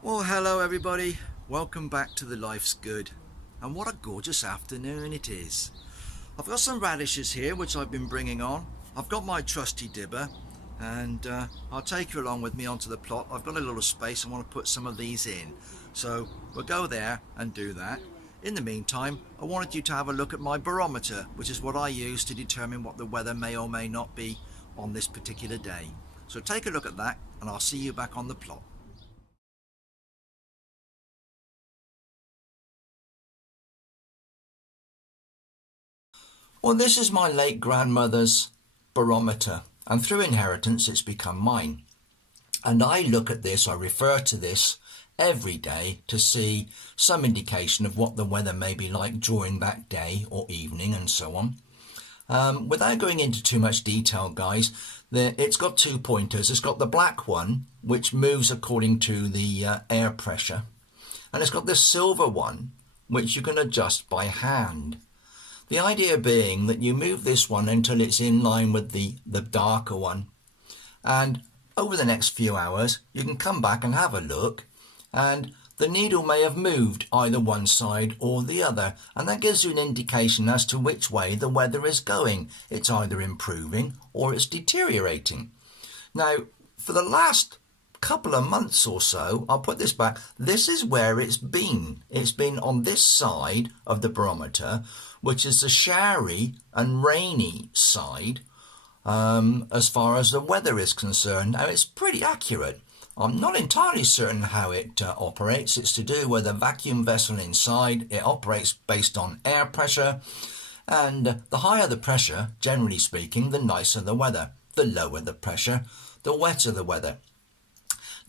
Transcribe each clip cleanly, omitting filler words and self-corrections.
Well, hello everybody. Welcome back to the Life's Good. And what a gorgeous afternoon it is. I've got some radishes here which I've been bringing on. I've got my trusty dibber and I'll take you along with me onto the plot. I've got a little space. I want to put some of these in. So we'll go there and do that. In the meantime, I wanted you to have a look at my barometer, which is what I use to determine what the weather may or may not be on this particular day. So take a look at that and I'll see you back on the plot. Well, this is my late grandmother's barometer, and through inheritance it's become mine. And I look at this, I refer to this every day to see some indication of what the weather may be like during that day or evening and so on. Without going into too much detail, guys, it's got two pointers. It's got the black one, which moves according to the air pressure, and it's got this silver one, which you can adjust by hand. The idea being that you move this one until it's in line with the darker one. And over the next few hours, you can come back and have a look. And the needle may have moved either one side or the other. And that gives you an indication as to which way the weather is going. It's either improving or it's deteriorating. Now, for the last couple of months or so, I'll put this back, this is where it's been. It's been on this side of the barometer, which is the showery and rainy side as far as the weather is concerned. Now, it's pretty accurate. I'm not entirely certain how it operates. It's to do with a vacuum vessel inside. It operates based on air pressure, and the higher the pressure, generally speaking, the nicer the weather. The lower the pressure, the wetter the weather.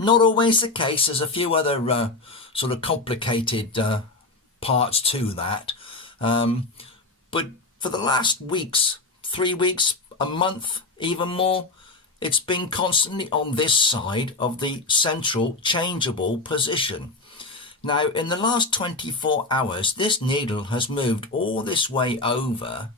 Not always the case. There's a few other sort of complicated parts to that. But for the last weeks, 3 weeks, a month, even more, it's been constantly on this side of the central changeable position. Now, in the last 24 hours, this needle has moved all this way over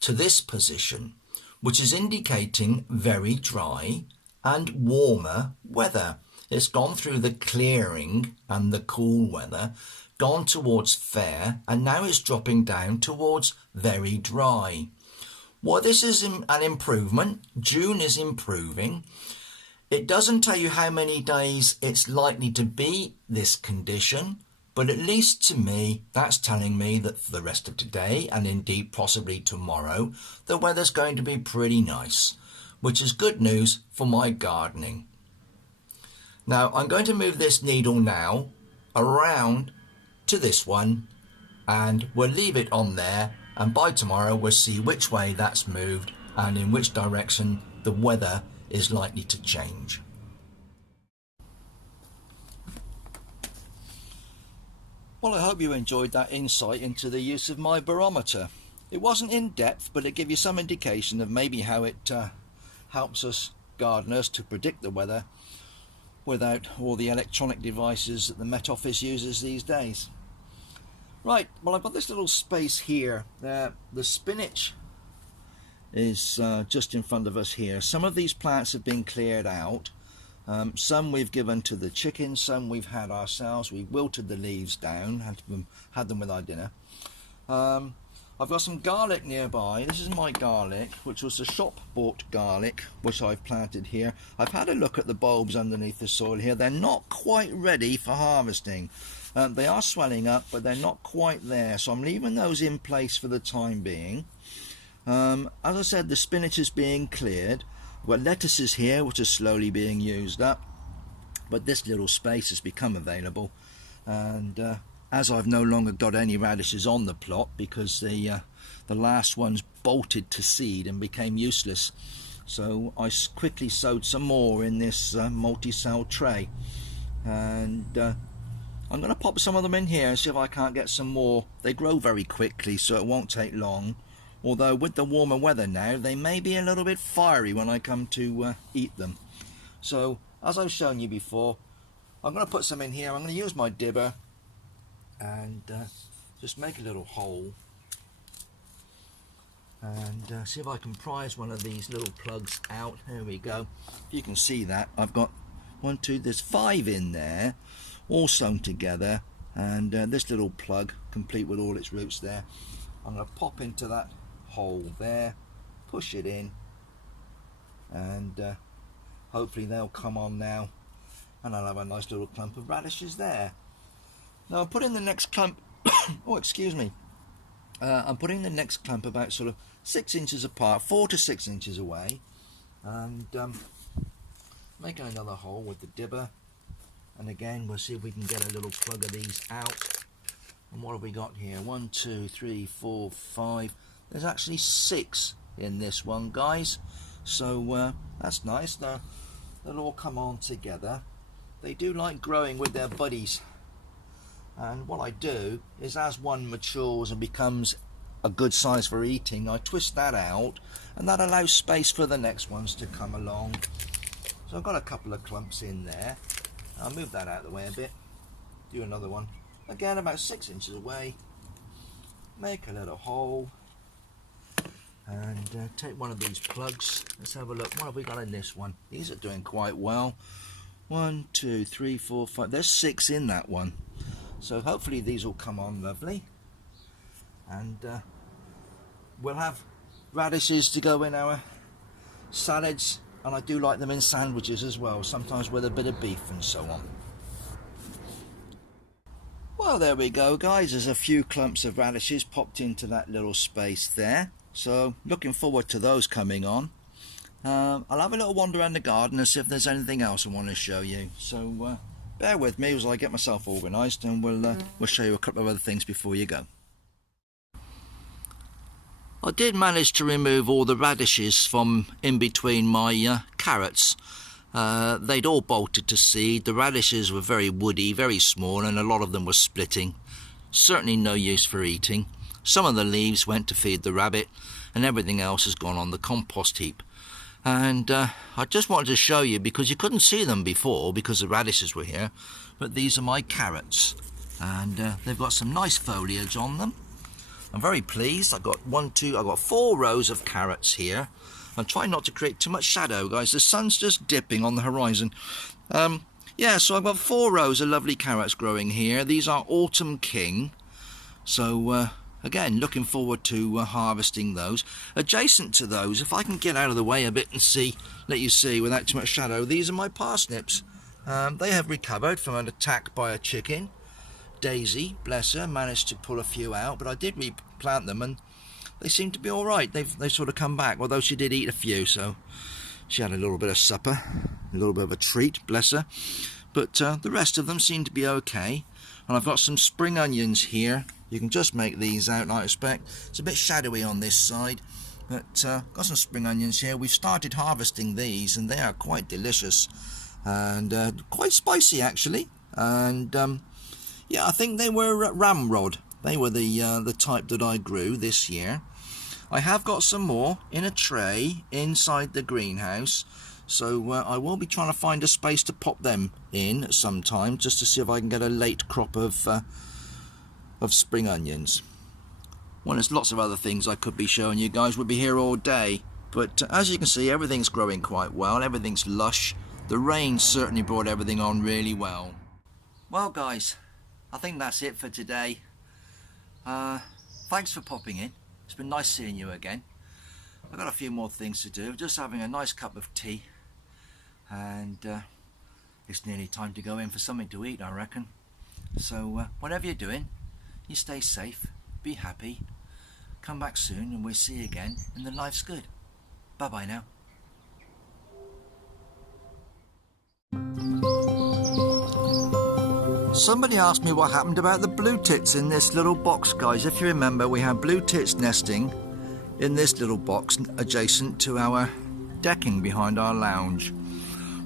to this position, which is indicating very dry and warmer weather. It's gone through the clearing and the cool weather, gone towards fair, and now it's dropping down towards very dry. Well, this is an improvement. June is improving. It doesn't tell you how many days it's likely to be this condition, but at least to me, that's telling me that for the rest of today, and indeed possibly tomorrow, the weather's going to be pretty nice, which is good news for my gardening. Now, I'm going to move this needle now around to this one, and we'll leave it on there, and by tomorrow we'll see which way that's moved and in which direction the weather is likely to change. Well, I hope you enjoyed that insight into the use of my barometer. It wasn't in depth, but it gave you some indication of maybe how it helps us gardeners to predict the weather without all the electronic devices that the Met Office uses these days. Right, well, I've got this little space here. The spinach is just in front of us here. Some of these plants have been cleared out. Some we've given to the chickens, some we've had ourselves. We wilted the leaves down, had them with our dinner. I've got some garlic nearby. This is my garlic, which was the shop bought garlic, which I've planted here. I've had a look at the bulbs underneath the soil here. They're not quite ready for harvesting. They are swelling up, but they're not quite there, so I'm leaving those in place for the time being. As I said, the spinach is being cleared. We've got lettuces here, which are slowly being used up, but this little space has become available, and as I've no longer got any radishes on the plot because the last ones bolted to seed and became useless, so I quickly sowed some more in this multi-cell tray, and I'm going to pop some of them in here and see if I can't get some more. They grow very quickly, so it won't take long, although with the warmer weather now they may be a little bit fiery when I come to eat them. So as I've shown you before, I'm going to put some in here. I'm going to use my dibber and just make a little hole and see if I can prise one of these little plugs out. There we go. If you can see that, I've got 1, 2, there's 5 in there. all sewn together, and this little plug, complete with all its roots there, I'm going to pop into that hole there, push it in, and hopefully they'll come on now, and I'll have a nice little clump of radishes there. Now I'm putting the next clump oh, excuse me, I'm putting the next clump about sort of 6 inches apart, 4 to 6 inches away, and making another hole with the dibber, and again we'll see if we can get a little plug of these out. And what have we got here? 1, 2, 3, 4, 5. There's actually 6 in this one, guys, so that's nice. They'll all come on together. They do like growing with their buddies, and what I do is, as one matures and becomes a good size for eating, I twist that out, and that allows space for the next ones to come along. So I've got a couple of clumps in there. I'll move that out of the way a bit, do another one, again about 6 inches away, make a little hole, and take one of these plugs. Let's have a look. What have we got in this one? These are doing quite well. 1, 2, 3, 4, 5. There's 6 in that one, so hopefully these will come on lovely, and we'll have radishes to go in our salads, and I do like them in sandwiches as well, sometimes with a bit of beef and so on. Well, there we go, guys. There's a few clumps of radishes popped into that little space there, so looking forward to those coming on. I'll have a little wander around the garden and see if there's anything else I want to show you, so bear with me as I get myself organised, and we'll show you a couple of other things before you go. I did manage to remove all the radishes from in between my carrots. They'd all bolted to seed. The radishes were very woody, very small, and a lot of them were splitting. Certainly no use for eating. Some of the leaves went to feed the rabbit, and everything else has gone on the compost heap. And I just wanted to show you, because you couldn't see them before because the radishes were here, but these are my carrots, and they've got some nice foliage on them. I'm very pleased. I've got 4 rows of carrots here. I'm trying not to create too much shadow, guys. The sun's just dipping on the horizon. Yeah, so I've got 4 rows of lovely carrots growing here. These are Autumn King, so again, looking forward to harvesting those. Adjacent to those, if I can get out of the way a bit and let you see without too much shadow, these are my parsnips. They have recovered from an attack by a chicken. Daisy, bless her, managed to pull a few out, but I did replant them and they seem to be all right. They've sort of come back, although she did eat a few, so she had a little bit of supper, a little bit of a treat, bless her. But the rest of them seem to be okay. And I've got some spring onions here. You can just make these out, I expect. It's a bit shadowy on this side, but got some spring onions here. We've started harvesting these, and they are quite delicious and quite spicy actually. And yeah, I think they were ramrod. They were the type that I grew this year. I have got some more in a tray inside the greenhouse, so I will be trying to find a space to pop them in sometime, just to see if I can get a late crop of spring onions. Well, there's lots of other things I could be showing you guys. We'll be here all day, but as you can see, everything's growing quite well. Everything's lush. The rain certainly brought everything on really well. Well, guys, I think that's it for today. Thanks for popping in. It's been nice seeing you again. I've got a few more things to do. Just having a nice cup of tea, and it's nearly time to go in for something to eat, I reckon. So whatever you're doing, you stay safe, be happy, come back soon, and we'll see you again, and then life's good. Bye bye now. Somebody asked me what happened about the blue tits in this little box, guys. If you remember, we have blue tits nesting in this little box adjacent to our decking behind our lounge.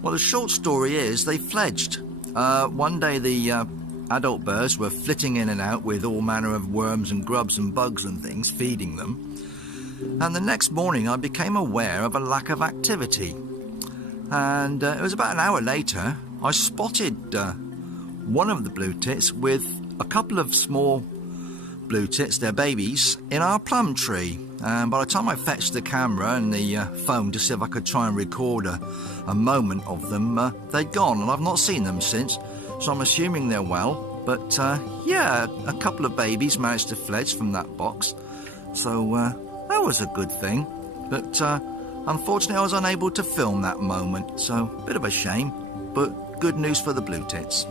Well, the short story is they fledged. One day the adult birds were flitting in and out with all manner of worms and grubs and bugs and things, feeding them. And the next morning I became aware of a lack of activity. And it was about an hour later I spotted one of the blue tits with a couple of small blue tits, their babies, in our plum tree. And by the time I fetched the camera and the phone to see if I could try and record a moment of them, they'd gone, and I've not seen them since. so I'm assuming they're well. But yeah, a couple of babies managed to fledge from that box, so that was a good thing. But unfortunately I was unable to film that moment, so a bit of a shame, but good news for the Blue Tits.